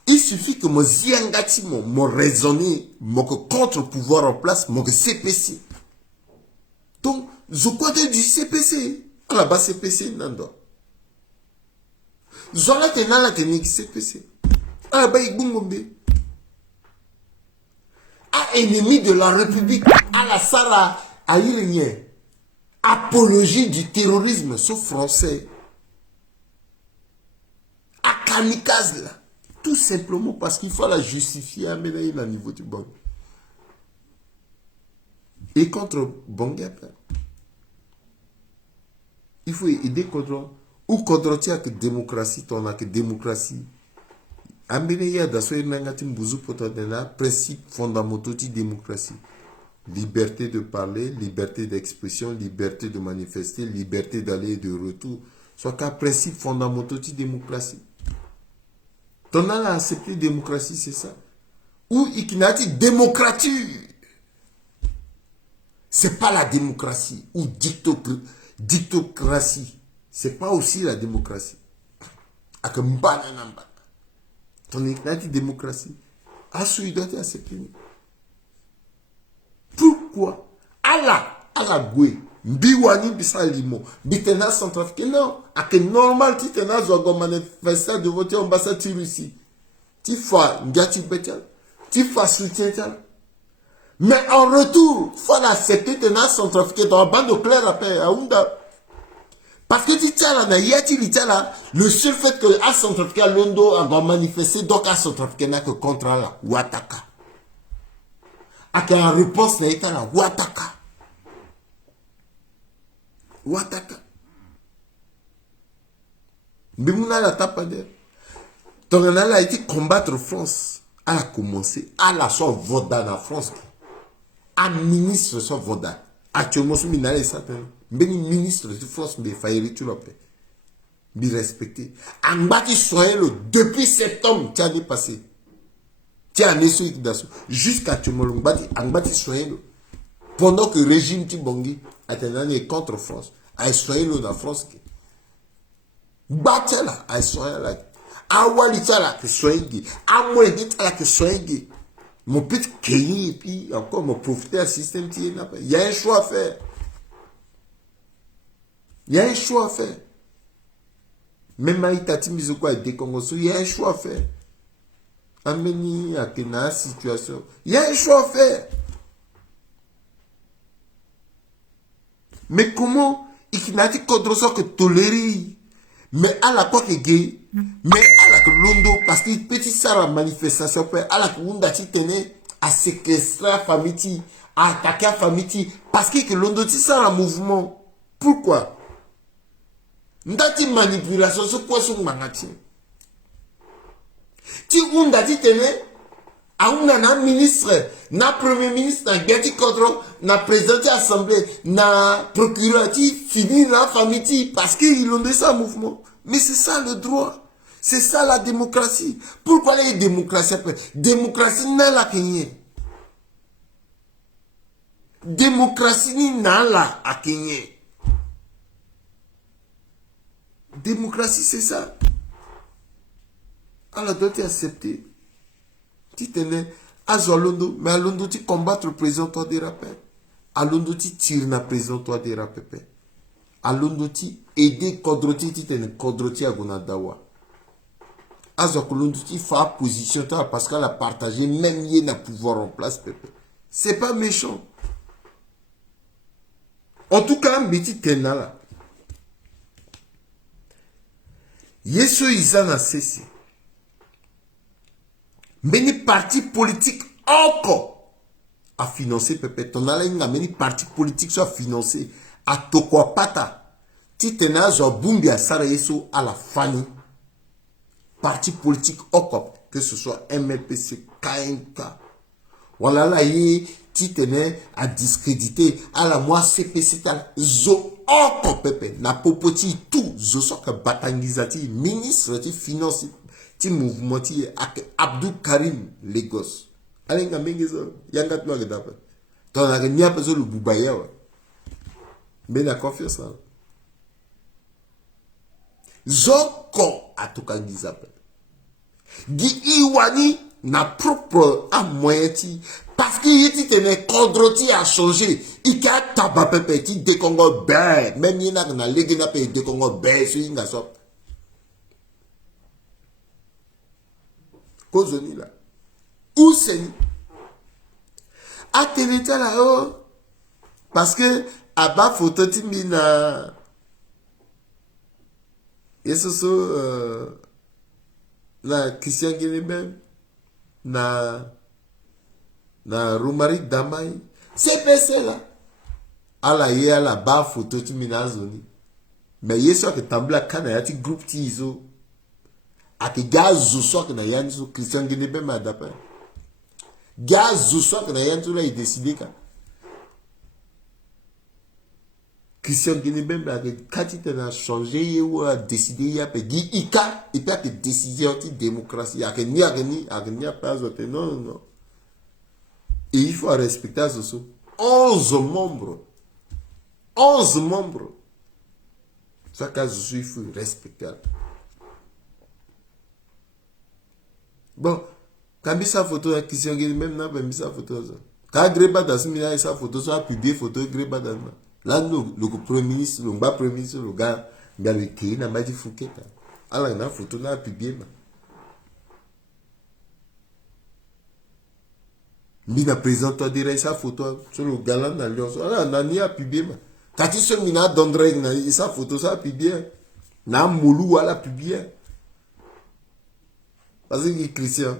il suffit que mon ziangati, mon raisonner, mon contre-pouvoir en place, mon CPC. Donc, je crois que du CPC, à la base CPC, nando. Zola tena la technique CPC. À la base, Ibungombe. À ennemi de la République, à la Sara, à Irénien. Apologie du terrorisme sous français. À kamikaze là. Tout simplement parce qu'il faut la justifier à mener à niveau du bon. Et contre Bangap. Il faut aider contre. Ou contre que démocratie, ton que démocratie. Amener à d'assurer nangatim bouzou potadena principe fondamentaux de démocratie. Liberté de parler, liberté d'expression, liberté de manifester, liberté d'aller et de retour. Soit qu'un principe fondamental de démocratie. Ton a accepté démocratie, c'est ça. Ou il a dit démocratie. C'est pas la démocratie. Ou dictocratie. C'est pas aussi la démocratie. Avec un bananamba. Ton a dit démocratie. Ah, il doit accepter. Pourquoi ala gwe mbiwani bisalimo bitena Centrafrique non à que normal tu tena zogo manifester de voter ambassade Russie tu fais ngati betel tu fais soutien mais en retour faut l'accepter tena Centrafrique dans la bande claire à paix à Ounda parce que tu tiens là na yati litala le seul fait que à Centrafrique Londo a manifester donc à Centrafrique n'a que contre la Ouattaka. À la réponse n'est pas la Ouattaka. Ouattaka. Mais on a la tape d'air. Donc on a été combattre France. Elle a commencé. Elle a son vote dans la France. Un ministre son vote. Actuellement, je suis mais ministre de France, mais il fallait tout le paix. Mais respecter. En bas, depuis septembre, tu as dépassé. Jusqu'à Tumolongba, Angbati Soyelo. Pendant que le régime Tibongi est contre France, a Soyelo dans France. Batela, a Soyela. Awalitala, que Soyengi. Amoueditala, que Soyengi. Mon petit Kéni, et puis encore, mon profiter à système. Il y a un choix à faire. Il y a un choix à faire. Même Maïtati Mizoko a été Congosso, il y a un choix à faire. Amener à quelle situation. Il y a un choix à faire. Mais comment il n'a dit contre ça que tolérer. Mais à la quoi que gay. Mais à la que Londo, parce qu'il petit ça la manifestation, à la que Londo tenait à séquestrer la famille, à attaquer la famille, parce que Londo, c'est ça le mouvement. Pourquoi? Ndati manipulation ce quoi son mangati. Ti unda ti tene a na ministre, na premier ministre, na gati contrôle, na président de l'assemblée, na procureur ti fini la famille ti parce qu'ils ont de ça mouvement. Mais c'est ça le droit. C'est ça la démocratie. Pourquoi les démocraties après? Démocratie n'a la Kenya. Démocratie n'a la à Kenya. Démocratie, c'est ça. Alors, doit accepter. Tu tenais à Zolondo, mais à Londo, tu combattre le président, toi, des rappels. À Londo, tu tires le président, toi, des rappels. À Londo, tu aider Kodroti, tu tenais Kodroti à Gonadawa. À Zolondo, tu fais position, toi, parce qu'elle a partagé, même il y a pouvoir en place, Pépé. C'est pas méchant. En tout cas, Mbiti Tena là. Yeso Izana Sesi. Mais les partis politiques encore à financer Pépé. Ton alain mais les partis politiques soit financés à Tokwapata. Titena zo Bumbi à Sara Yeso à la Fani. Parti politique encore que ce soit MLPC, KNK. Voilà là qui tenait à discréditer à la moi CPC zo encore Pépé na popoti tout zo soka batangizati ministre ti finance ti mouvement ti Abdou Karim Lagos alenga mengezo yanga twa ke dapat ton na nya peso le bubaya wa mais la confiance là zoko atukangiza pe gi iwani na propre à moyen ti parce qu'il dit que les condroti a changé. Il a tabac petit de Congo ben. Même il y a na légina pe de Congo ben sur une gaso. Kozoni là. Où c'est? A teneta là oh. Parce que aba photo timina. Yeso la Christian Guinébé na Romaric Damay CPC là à la bas photo tu mina zoni mais yeso que tambla kana yati groupe ti izo a que gaz zo que na yanzo Christian Guinébé ma dapa gaz zo que na yanzo là il décidé ka Christian Guinébé ma que quand il a changé ou a décidé il a pe di ika et pas que décision ti démocratie a que ni pas autre non. Et il faut respecter ce 11 membres. 11 membres. Ça, quand je suis, il faut respecter. Bon, quand il y a sa photo, Christian Guinée, même n'a pas mis sa photo. Quand Greba dans sa photo, ça a publié photo Greba dans là, le premier ministre, le bas premier ministre, le gars, il n'a pas dit Fouquet. Alors, il a photo, là, publié. Mina présente toi dirait sa photo sur le galant dans Lyon. Alors, Nani a publié. Quand il se mina d'André, sa photo, ça a publié. Na Moulou, elle a publié. Parce qu'il est Christian.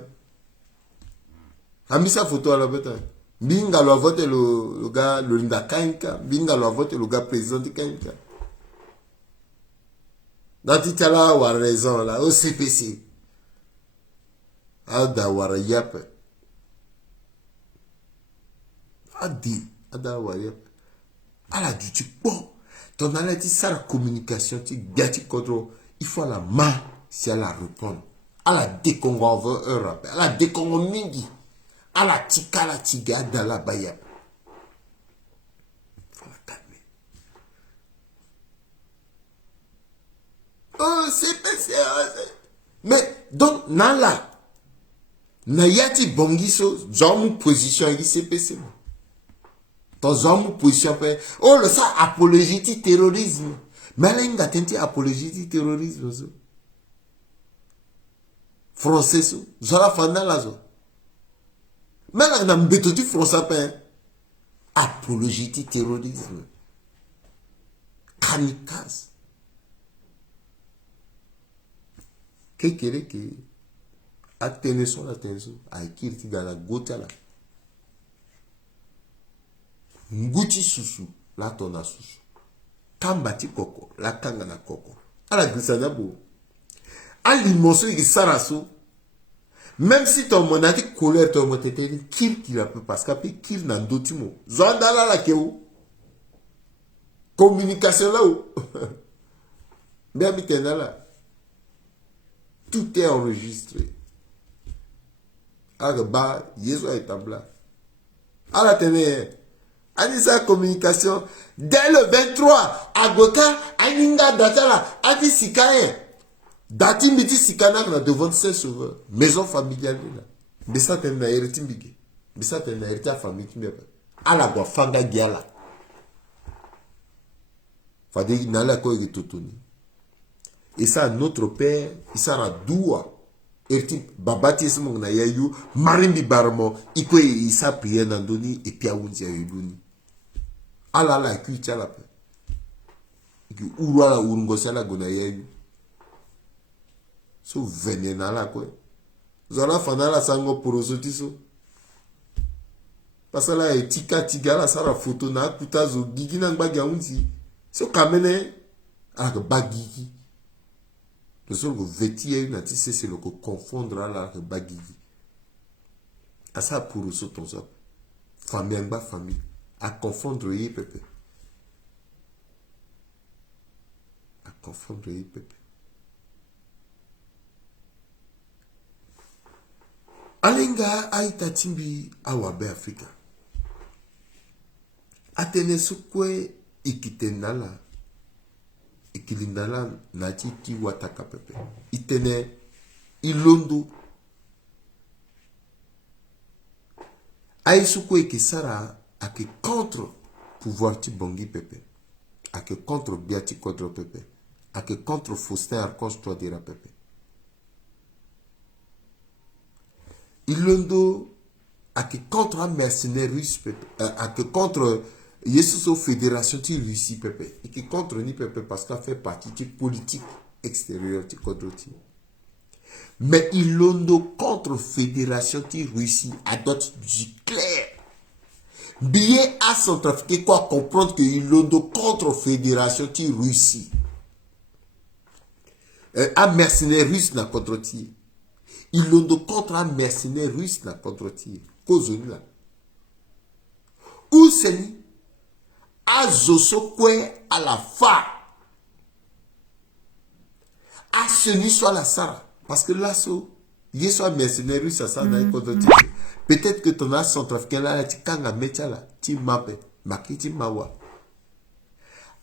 A mis sa photo à la bête. Binga l'a voté le gars, le Linda Kanka. Binga l'a voté le gars président de Kanka. Dans tout cas là, on a raison là, au CPC. Ada wara yap. Adi, ada wara yap. Ala du tu bon. Ton analyse ça la communication, tu gâtis contrôle. Il faut la main si elle la répond. Ala décongo veut un rappel. Ala décongo mingi. Ala tika la tiga dans la bayab. Faut la calmer. Oh, c'est passé. Mais donc, nala. Na yati bongiso, j'en position ici CPC. Dans une position, oh, le ça, apologie du terrorisme. Mais là, il a tenté apologie du terrorisme. Français, ça. J'en ai fait là, ça. Mais là, il a méthode français, apologie du terrorisme. Kamikaze. Qu'est-ce que attention, attention, à qui il est dans la goutte là. Ngouti susu, là ton a susu. kambati koko la kanga na koko ala grisana bo ali moso qui saraso même si ton monati colère ton motete kill qui la peut parce qu'il kill nan dotimo zandala la keu communication là où bien bitena là tout est enregistré alors bah Yesu est tabla à la télé a dit sa communication dès le 23 à Gota aninga datala a dit sikaye dati midi sikana na devant ses sauveurs maison familiale là mais ça t'es na hérité mbigi mais ça t'es na hérité famille qui n'est pas à la gwa fanga giala fadi na la ko totoni et ça notre père il sera doua hérité babati simo na yayu marimbi barmo iko isa prier na doni et puis awunzi ayuduni ala la kuita la pe ki urwa la urungosala gona yayu so venena la quoi zona fanala sango porosoti so pasala etika tigala sara photo na kutazo gigina ngbaga unzi so kamene ak bagigi le seul que vêtir une tissé c'est le que confondre la ak bagigi asa poroso ton so famille ngba famille à confondre y pepe à confondre y pepe alenga aita timbi awabe Afrika atene sukwe ikitenala ikilindala nati ki wataka pepe itene ilondo ai sukwe kisara ake contre pouvoir ti bongi pepe ake contre biati contre pepe ake contre Faustin Archange toi dira pepe ilondo ake contre un mercenaire russe pepe ake contre Yesu fédération ti Russie pepe et qui contre ni pepe parce qu'elle fait partie de politique extérieure ti contre ti mais ilondo contre fédération ti Russie a d'autres du clair billet à centrafricain quoi comprendre que ilondo contre fédération ti Russie un mercenaire russe na contre ti ilondo contre un mercenaire russe na contre ti cause là où c'est azosokwe à la fa à celui soit la Sarah parce que là so il soit mercenaire russe ça na contre ti peut-être que ton as centrafricain là ti kanga metala ti mape makiti mawa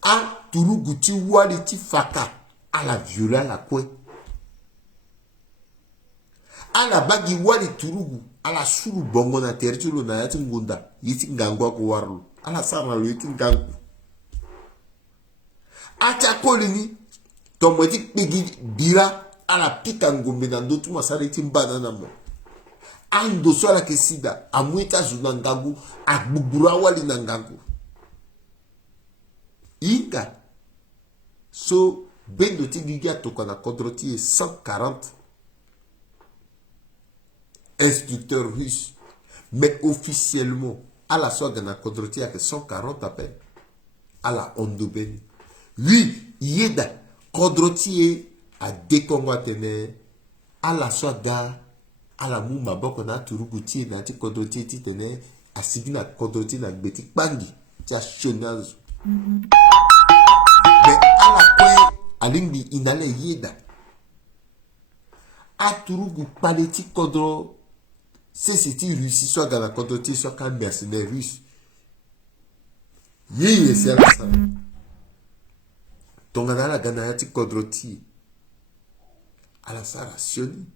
a turugu ti wali ti faka à la viola la kwe à la bagi wali turugu à la suru bongo na territoire na yati ngunda yiti ngangwa ko warlu à la sarna lo yiti ngangu acha kolini tomweti pigi bira à la pika ngombe na ndotu masara yiti banana mo ando so la kesida amwita juna ngangu agbugura wali na ngangu inga so bendo ti giga tokana kodroti 140 instructeurs russes mais officiellement à la soie gana kodroti avec 140 appels à la Ondobeni lui yeda kodroti a dékongo tene à la soie ga à la muma boko na turuguti na ti kodroti ti tene a signa kodroti na beti pangi ti a chenazo mais à la point alingi inale yeda a turugu paleti kodro c'est Russie soit dans la côté soit quand mercenaire russe yeye c'est la ça tongana la gana ti kodroti ala sara sioni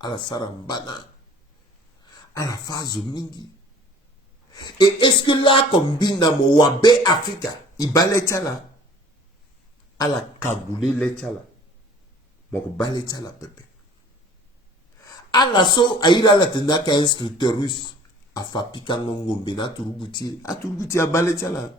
ala sara mbana ala fazo mingi et est-ce que là comme bina mo wabe Africa ibale chala ala kagule le chala moko bale chala pepe ala so aira la tenda ka instructeur russe a fapika ngombe na turuguti a bale chala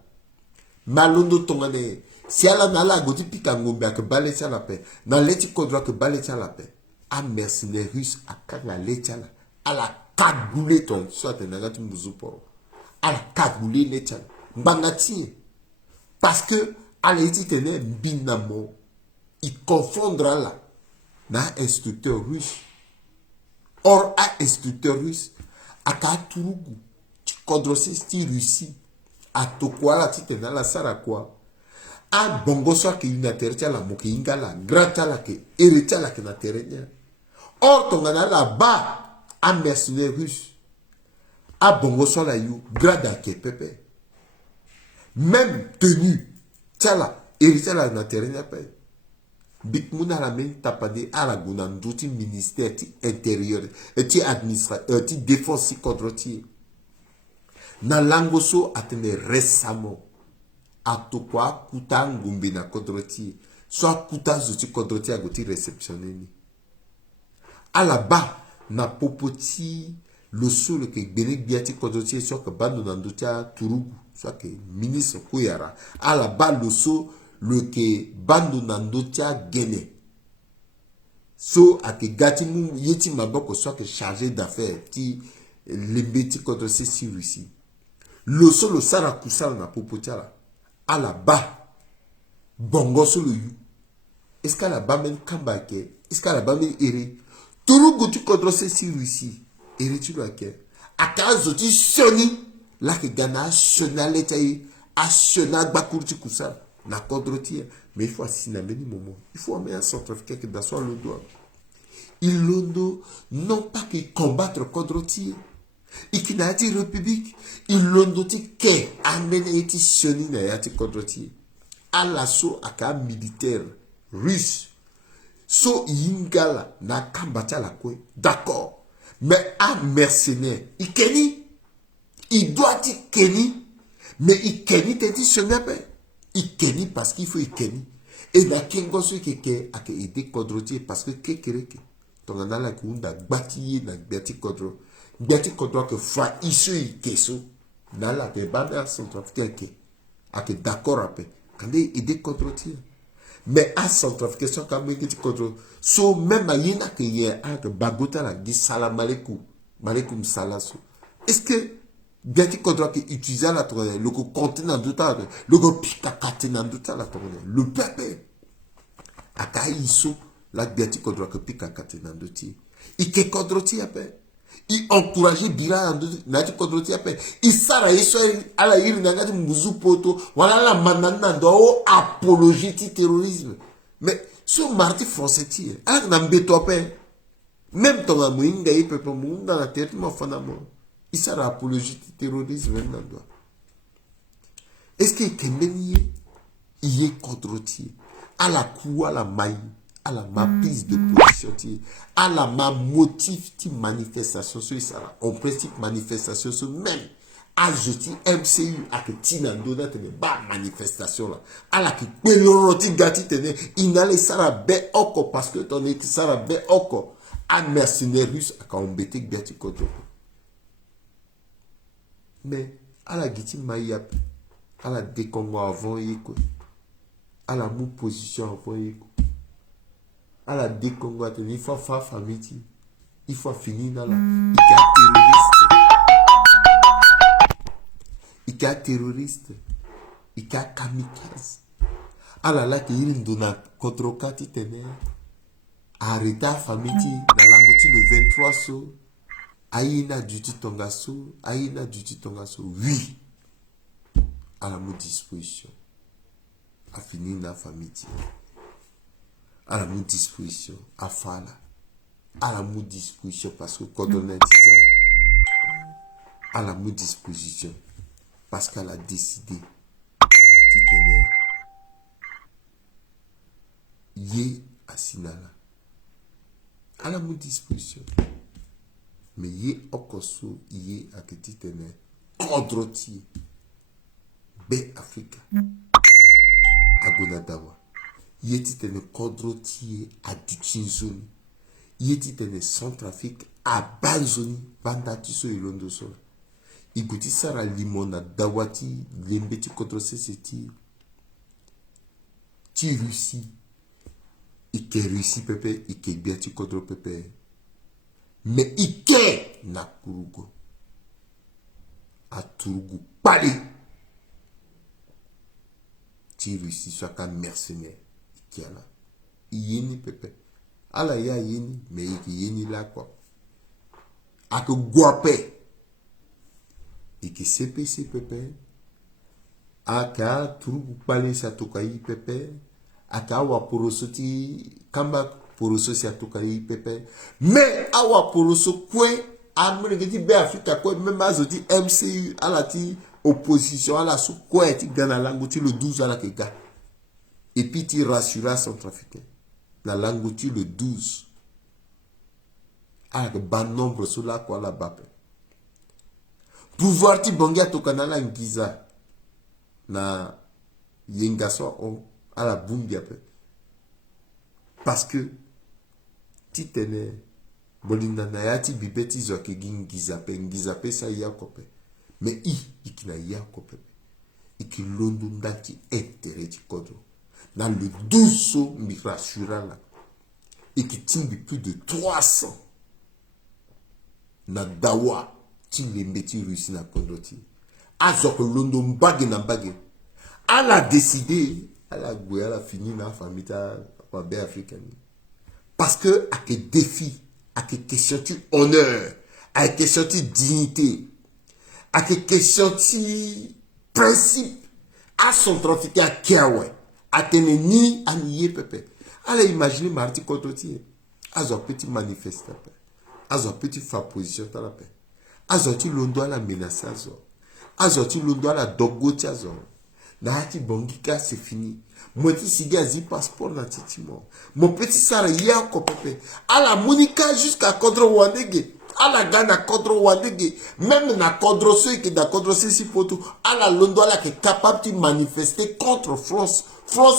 malondo tongane si ala na la goti pika ngombe ak bale chala pe na leti kodra ke bale chala pe a mercenaire russe a kanga le chala ala kagule ton soit tenda ngati muzupo ala kagule le chala mbangati parce que allez y tenir binamo. Il confondra là. Na instructeur russe. Or, un instructeur russe, à Katurugu, tu condrosis ti Russie, à Tokwala, tu tenais la Sarakwa. A bongo soit que une terre la moke ingala, grata la que hérita la que na terre. Or, ton gana là-bas, un mercenaire russe. A bongo soit la you, grada que pepe. Même tenu, tiens là, hérita la na terre n'a pas. Bitmuna la main tapade à la gounandou, ti ministère, ti intérieur, ti administrateur, ti défense, ti contre-ti. Na langoso atene récemment. A to quoi kuta ngumbi na contre-ti. Soit kuta zouti contre-ti a goti réceptionné ni. À la bas, na popoti, le sol que benek biati contre-ti, soit que bando nandotia turugu, soit que ministre Kouyara. À la bas, le sol, le que bando nandotia gene. So a que gatimu yeti maboko soit que chargé d'affaires ti lembeti contre ces Russie. Le sol le sarakusa na popotiala. À la bas bongo so le yu. Est-ce qu'à la bas même kambake? Est-ce qu'à la bas même ere? Tout le goût contre ces Russie. Ere tu dois que. A kazo ti soni la que gana sonaleta a sonal bakurti kusa. Na contre-tir. Mais il faut assignaler le moment. Il faut amener un centrafricain qui d'asseoir le doigt. Il l'ondo, non pas que combattre contre-tir. Et qui n'a dit république. Il l'ondo qui amène et soni na yati contre-tir. À l'assaut à cas militaire russe. So yingala na kambata la kwe. D'accord. Mais un mercenaire. Il keni. Il doit dire keni. Mais il keni te dit ce n'est pas. Il keni parce qu'il faut il keni. Et na kengoso keke a ke aider contre-tir parce que kekereke. Ton anala kunda batiye na biati contre. Biati contre que fa iso i keso. Na la ke bana centrafricain ke. A ke d'accord après. Quand il aider contre-tir. Mais à centrafricain quand même qui contre. So même à yina que yé a que bagota la dit salam aleikum. Malekum salasu. Est-ce que biati contre que utiliser la tournée, le contenant de ta, le pika katenant de ta la tournée, le peuple. A ka iso la biati contre que pika katenant de ti. Il que contre ti après. Il encourageait Bila nati contre ti après. Il sara iso à la iri nangati muzu poto. Voilà la manana do apologie du terrorisme. Mais ce mardi français ti. Alors n'ambeto après. Même ton amoinga il peut pas mourir dans la tête mon fanamo. Il sera apologie du terrorisme maintenant. Est-ce qu'il est mené? Il est contre ti. À la cour, à la maille, à la ma prise de position, à la ma motif de manifestation sur ça. En principe, manifestation sur même. À jeter MCU, à que Tina Dona tenait bas manifestation là. À la qui peloroti gati tenait, il n'allait sara be oko parce que ton équipe sara be oko. À mercenaire russe, à embêter gati contre. Mais, à la giti maïap, à la décongo avant yéko. À la mou position avant yéko. À la décongo, il faut faire famille. Il faut finir dans la. Il y a terroriste. Il y a kamikaze. À la là, il y a une donna contre Kati Tener. Arrêtez la famille. Dans l'angoti le 23 so. Aïna duty tongaso. Aïna duty tongaso. Oui. À la mot disposition. À finir dans la famille. À la mot disposition. À Fala. À la mot disposition. Parce que quand on a dit à la mot disposition. Parce qu'elle a décidé. Tu tenais. Yé à Sinala. À la mot disposition. Mais yé okoso. Yé à que tu tenais. Contre-ti. B Africa. Agonadawa. Yé tu tenais contre-ti à Duchinzoni. Yé tu tenais Centrafrique à Banzoni. Bandatiso et Londoso. Iguti sara limona dawati lembeti contre ceci ti Russie ike Russie pepe ike biati contre pepe mais ike na kurugo a turugu pali ti Russie soit qu'un mercenaire qui a là yeni pepe ala ya yeni mais yeni là quoi a que guapé et que CPC pepe a ka turu pale sa tokai pepe a ka wa poroso ti kamba poroso sa tokai pepe mais awa poroso kwe amene ti be Africa kwe même azoti MCU ala ti opposition ala su kwe ti gana lango ti le 12 ala ke ga et puis tu rassuras Centrafricain la langue ti le 12 ala ke ban nombre sur la quoi la bape pouvoir ti bongia to kanala ngiza na yenga so on ala bumbia pe parce que ti tene bolinda na ya ti bibeti zo ke ngiza pe sa ya kope mais ikina ya kope iki londo ndaki intérêt ti kodro dans le 12 so mi rassura là et qui timbi plus de 300 na dawa ti le meti Russie na kondoti azoko londo mbage na mbage elle a décidé elle a fini na famille ta be africaine parce que à que défi à que question ti honneur à que question ti dignité à que question ti principe à son trafic à kiawe à tenir ni à nier pepe allez imaginer marti kondoti azo petit manifester azo petit faire position ta la paix azo ti londo la menace azo ti londo la dogoti azo na ti bongika c'est fini moi ti sigi azi passeport na titimo mon petit sara ya ko pepe ala monika jusqu'à contre wandege ala gana contre wandege même na contre ceux qui da contre si poto ala londo la qui capable de manifester contre France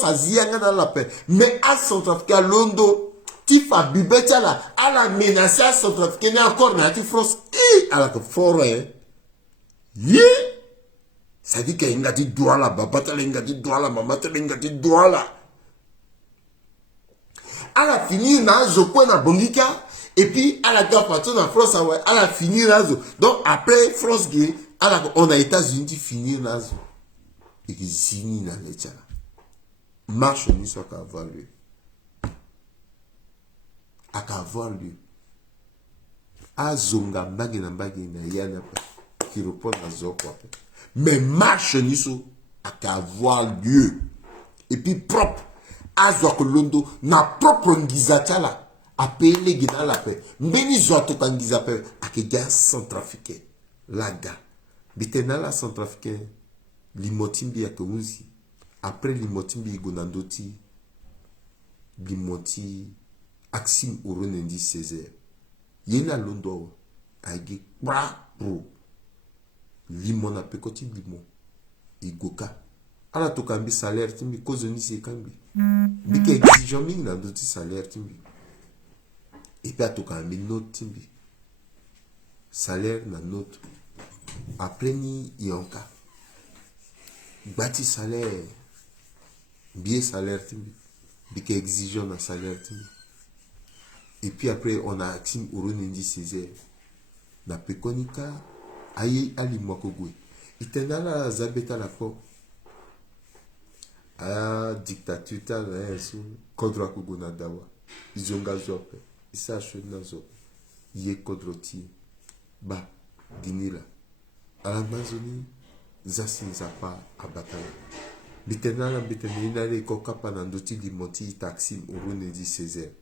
azianga dans la paix mais à Centrafrique londo ti fa bibeta la ala menacer à Centrafrique encore na ti France ala que forêt ça dit qu'il y a dit douala, babata l'inga dit douala, mamata l'inga dit douala. Elle a fini na zo quoi na bongika et puis elle a gagné partout en France elle a fini na zo. Donc après France gay, on a États-Unis qui finit na zo et qui zini na l'échala. Marche ni soit qu'à avoir lieu. À qu'avoir lieu. A zonga mbagi na yana qui répond à zo quoi. Mais marche niso a avoir lieu et puis propre azo ko londo na propre ngizata la apele gina la paix mbeni zo to kangiza paix akega Centrafricain laga bitena la Centrafricain limotimbi akonzi après limotimbi gonandoti limoti Axime Oronendi Césaire yena londo agi pro limon a pekoti limon igoka ala to kambi salaire timbi kozoni se kambi bike exigeant mingi na doti salaire timbi et puis to kambi note timbi salaire na note après ni yonka bati salaire bien salaire timbi bike exigeant na salaire timbi et puis après on a Axime Oronendi Césaire na pekonika aye ali mwakogwe itenala zabeta la ko a dictature ta na yesu kodra kogo na dawa izonga zope isa shona zo ye kodroti ba dinila ala mazoni zasinza pa abatala bitenala bitenina le kokapa na ndoti limoti Axime Oronendi Césaire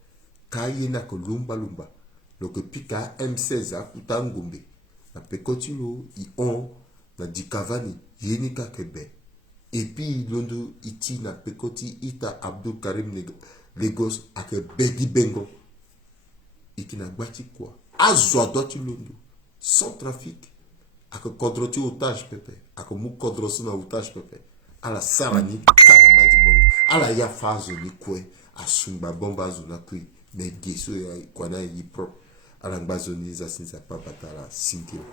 kaye na ko lumba loko pika M16 akuta ngombe na pekotilo i on na dikavani yenika kebe et puis londo iti na pekoti ita Abdul Karim Lagos ake begi bengo ikina gbati kwa azwa doti londo sans trafic ake kodroti otage pepe ake mu kodrosi na otage pepe ala sarani kana maji bongo ala ya fazo ni kwe asumba bomba zo na kwe mais geso ya kwana yi pro ala ngbazo ni za sinza pa batala sinkiro